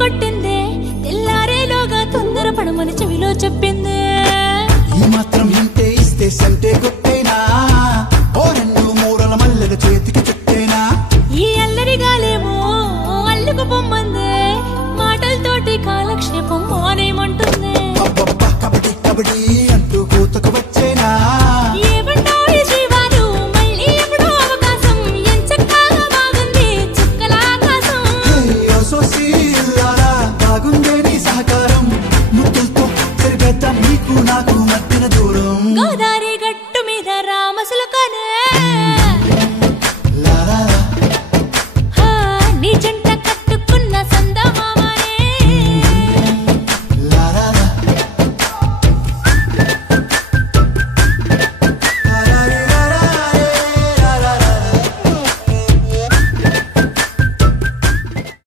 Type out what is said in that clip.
కొట్టిందే తెల్లారేలోగా తొందర పడమని చెవిలో చెప్పిందే ఈ మాత్రం ఇంటే ఇస్తే సంటే గొప్ప